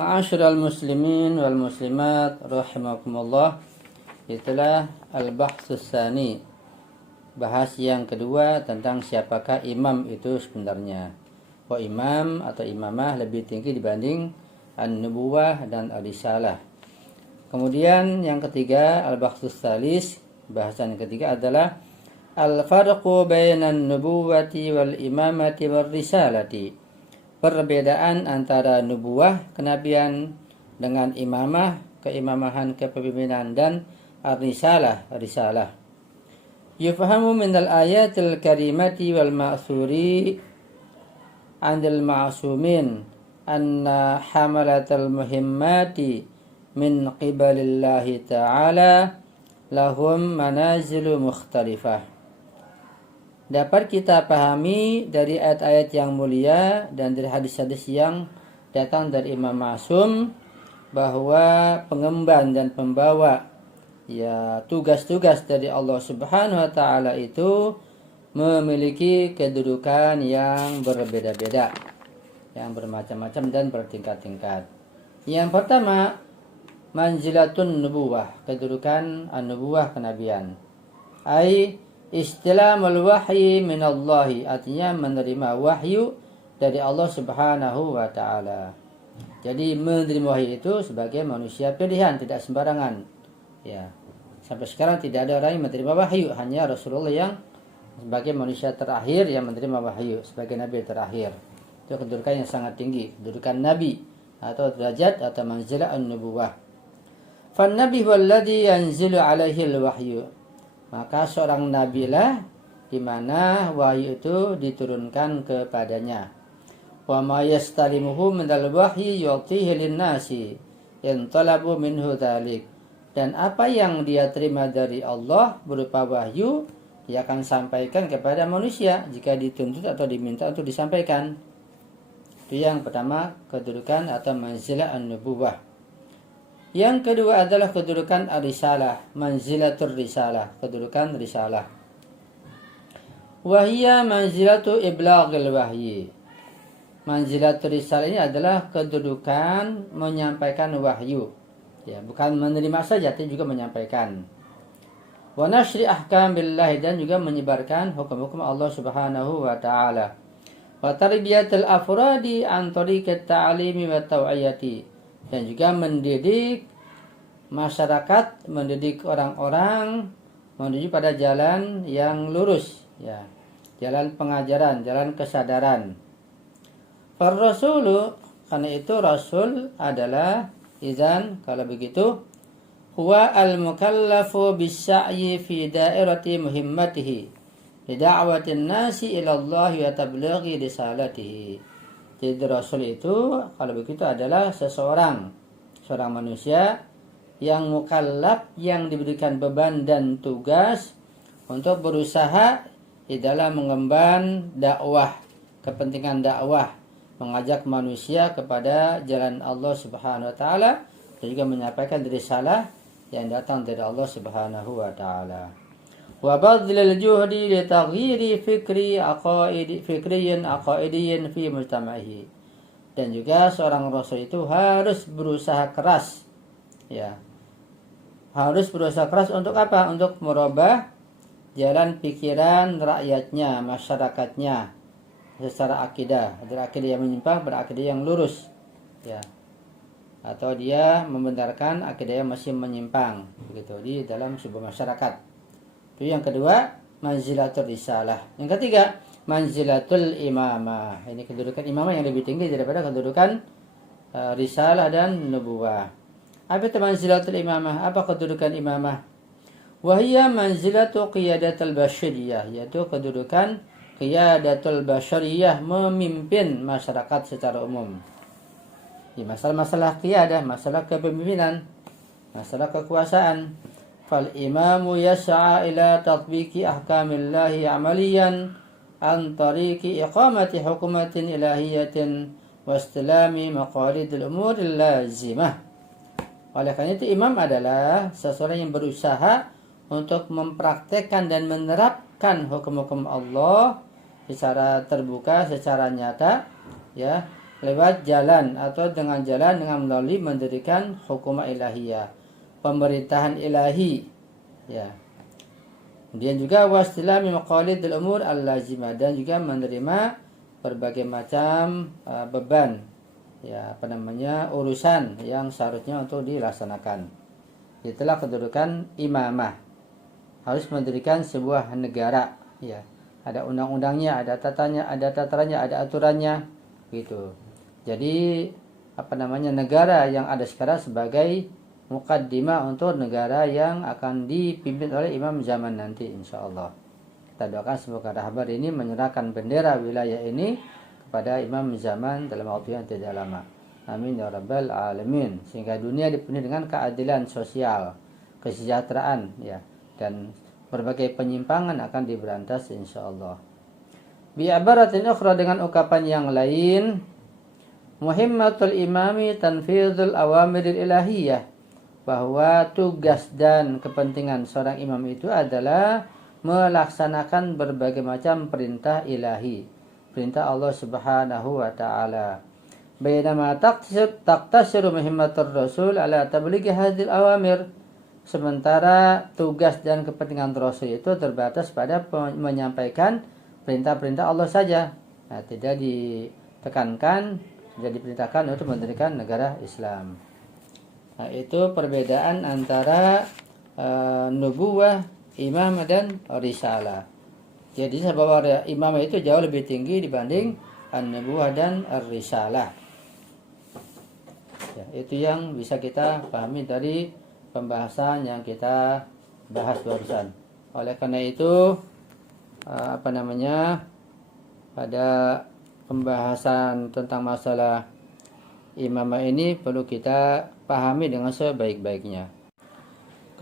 Ma'asyiral muslimin wal muslimat rahimakumullah. Itulah al-bahsus tsani. Bahas yang kedua tentang siapakah imam itu sebenarnya. Imam atau imamah lebih tinggi dibanding an-nubuwah dan ar-risalah. Kemudian yang ketiga, al-bahsus tsalis, bahasan yang ketiga adalah al-farqu bainan nubuwati wal imamati wal risalati. Perbedaan antara nubuwah, kenabian, dengan imamah, keimamahan, kepemimpinan, dan ar-risalah, risalah. Yufahamu minal ayatil karimati wal ma'suri andil ma'sumin anna hamalatal muhimmati min qibalillahi ta'ala lahum manazilu mukhtalifah. Dapat kita pahami dari ayat-ayat yang mulia dan dari hadis-hadis yang datang dari Imam Ma'sum bahwa pengemban dan pembawa tugas-tugas dari Allah Subhanahu wa taala itu memiliki kedudukan yang berbeda-beda, yang bermacam-macam dan bertingkat-tingkat. Yang pertama, manzilatun nubuwah, kedudukan an-nubuwah, kenabian. Istilamul wahyi minallahi, artinya menerima wahyu dari Allah Subhanahu wa taala. Jadi menerima wahyu itu sebagai manusia pilihan, tidak sembarangan. Ya. Sampai sekarang tidak ada orang yang menerima wahyu, hanya Rasulullah yang sebagai manusia terakhir yang menerima wahyu, sebagai nabi terakhir. Itu kedudukan yang sangat tinggi, kedudukan nabi atau derajat atau manzilah an-nubuwah. Fan nabi walladhi yanzilu alaihi al-wahyu. Maka seorang nabilah di mana wahyu itu diturunkan kepadanya. Wa ma yastalimuhu minal wahyi yu'tihi lin-nasi in talabu minhu dzalik. Dan apa yang dia terima dari Allah berupa wahyu, dia akan sampaikan kepada manusia jika dituntut atau diminta untuk disampaikan. Itu yang pertama, kedudukan atau manzilah an-nubuwah. Yang kedua adalah kedudukan ar-risalah, manzilatur risalah, kedudukan risalah. Wahia manzilatu iblaghil wahyi. Manzilatur risalah ini adalah kedudukan menyampaikan wahyu. Ya, bukan menerima saja, tapi juga menyampaikan. Wa nashri ahkamillah, dan juga menyebarkan hukum-hukum Allah Subhanahu wa taala. Wa tarbiyatul afradi an tariqat ta'limi wa taw'iyati, dan juga mendidik masyarakat, mendidik orang-orang menuju pada jalan yang lurus, ya, jalan pengajaran, jalan kesadaran. Ar-rasulu, karena itu rasul adalah izan, kalau begitu, huwa al-mukallafu bis-sa'yi fi dairati muhimmatihi li da'watin nasi ila Allah wa tablighi risalatihi. Jadi rasul itu kalau begitu adalah seorang manusia yang mukallaf, yang diberikan beban dan tugas untuk berusaha di dalam mengemban dakwah, kepentingan dakwah, mengajak manusia kepada jalan Allah Subhanahu wa taala, dan juga menyampaikan risalah yang datang dari Allah Subhanahu wa taala. Wa badlil juhdi li taghyiri fikriyin aqaidiyin fi mujtama'ihi. Dan juga seorang rasul itu harus berusaha keras, ya, harus berusaha keras untuk apa? Untuk merubah jalan pikiran rakyatnya, masyarakatnya secara akidah, dari akidah yang menyimpang berakidah yang lurus, ya, atau dia membenarkan akidah yang masih menyimpang, begitu, di dalam sebuah masyarakat. Itu yang kedua, manzilatul risalah. Yang ketiga, manzilatul imamah. Ini kedudukan imamah yang lebih tinggi daripada kedudukan risalah dan nubuwah. Apa itu manzilatul imamah? Apa kedudukan imamah? Wahiyya manzilatul qiyadatul basyariyah, yaitu kedudukan qiyadatul basyariyah, memimpin masyarakat secara umum. Di masalah-masalah qiyadah, masalah kepemimpinan, masalah kekuasaan. Fal imamu yas'a ila tatbiqi ahkamillahi amaliyan an tariqi iqamati hukumatin ilahiyatin wa istilami maqalidil umuril lazimah. Oleh karena itu imam adalah seseorang yang berusaha untuk mempraktekkan dan menerapkan hukum-hukum Allah secara terbuka, secara nyata, ya, lewat jalan atau dengan melalui mendirikan hukum ilahiyah, pemerintahan ilahi, ya. Kemudian juga wastilami maqalidil umur al-lazimah, dan juga menerima berbagai macam beban, ya, urusan yang seharusnya untuk dilaksanakan. Itulah kedudukan imamah. Harus mendirikan sebuah negara, ya. Ada undang-undangnya, ada tatarannya, ada aturannya, gitu. Jadi negara yang ada sekarang sebagai mukaddimah untuk negara yang akan dipimpin oleh imam zaman nanti, insyaallah. Kita doakan semoga rahbar ini menyerahkan bendera wilayah ini kepada imam zaman dalam waktu yang tidak lama. Amin ya rabbal alamin. Sehingga dunia dipenuhi dengan keadilan sosial, kesejahteraan, ya, dan berbagai penyimpangan akan diberantas insyaallah. Bi ibaratin ukhra, dengan ungkapan yang lain, muhimmatul imami tanfidhul awamiril ilahiyah, bahwa tugas dan kepentingan seorang imam itu adalah melaksanakan berbagai macam perintah ilahi, perintah Allah Subhanahu wa taala. Bainama taqtasiru muhimmatur rasul ala tablighi hadhil awamir, sementara tugas dan kepentingan rasul itu terbatas pada menyampaikan perintah-perintah Allah saja. Nah, tidak diperintahkan untuk mendirikan negara Islam. Nah, itu perbedaan antara nubuwah, imamah, dan risalah. Jadi bahwa imamah itu jauh lebih tinggi dibanding an-nubuwah dan ar-risalah. Ya, itu yang bisa kita pahami dari pembahasan yang kita bahas barusan. Oleh karena itu pada pembahasan tentang masalah imamah ini perlu kita pahami dengan sebaik-baiknya.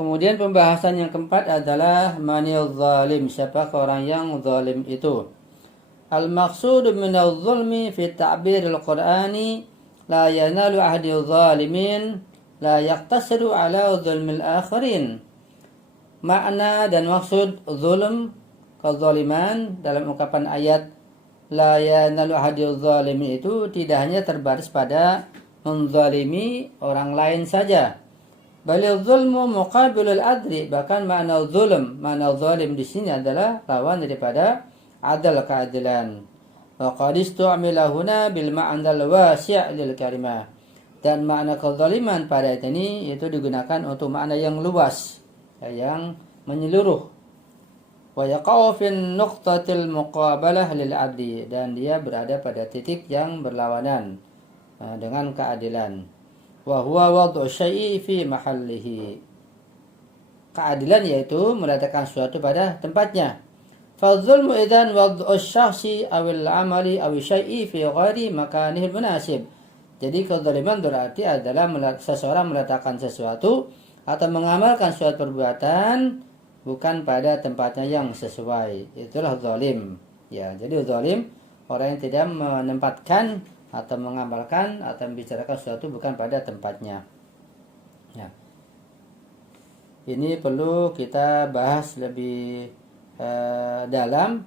Kemudian pembahasan yang keempat adalah manil zalim, siapa orang yang zalim itu. Al-maqsud minal zulmi fi ta'biril qur'ani la yanalu ahdi zalimin la yaqtasiru ala zulmil akharin. Makna dan maksud zulm, kezaliman, dalam ungkapan ayat la yanalu ahdi zalimin itu tidak hanya terbatas pada menzalimi orang lain saja. Balil zulmu muqabilul adli, bahkan makna zalim di sini adalah lawan daripada adal, keadilan. Wa qad istu'mila huna bil ma'nal wasi' lil kalimah. Dan makna kezaliman pada ayat ini itu digunakan untuk makna yang luas, yang menyeluruh. Wa yaqa'u fin nuqtatil muqabalah lil adli, dan dia berada pada titik yang berlawanan dengan keadilan. Wa huwa wad'u syai'i fi mahallihi. Keadilan yaitu meletakkan sesuatu pada tempatnya. Fadzulmu idzan wad'u syakhsi awil amali awi syai'i fi ghairi makanihi munasib. Jadi kezaliman berarti adalah seseorang meletakkan sesuatu atau mengamalkan suatu perbuatan bukan pada tempatnya yang sesuai. Itulah zalim. Ya, jadi zalim orang yang tidak menempatkan atau mengamalkan atau membicarakan sesuatu bukan pada tempatnya. Ya. Ini perlu kita bahas lebih dalam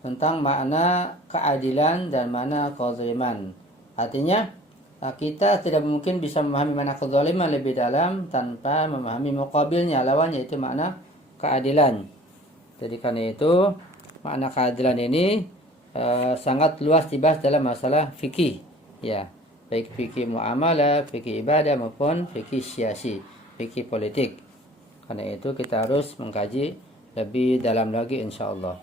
tentang makna keadilan dan makna kezaliman. Artinya kita tidak mungkin bisa memahami makna kezaliman lebih dalam tanpa memahami muqabilnya, lawannya, yaitu makna keadilan. Jadi karena itu makna keadilan ini sangat luas dibahas dalam masalah fikih, ya, baik fikih muamalah, fikih ibadah maupun fikih siasi, fikih politik. Karena itu kita harus mengkaji lebih dalam lagi insyaallah.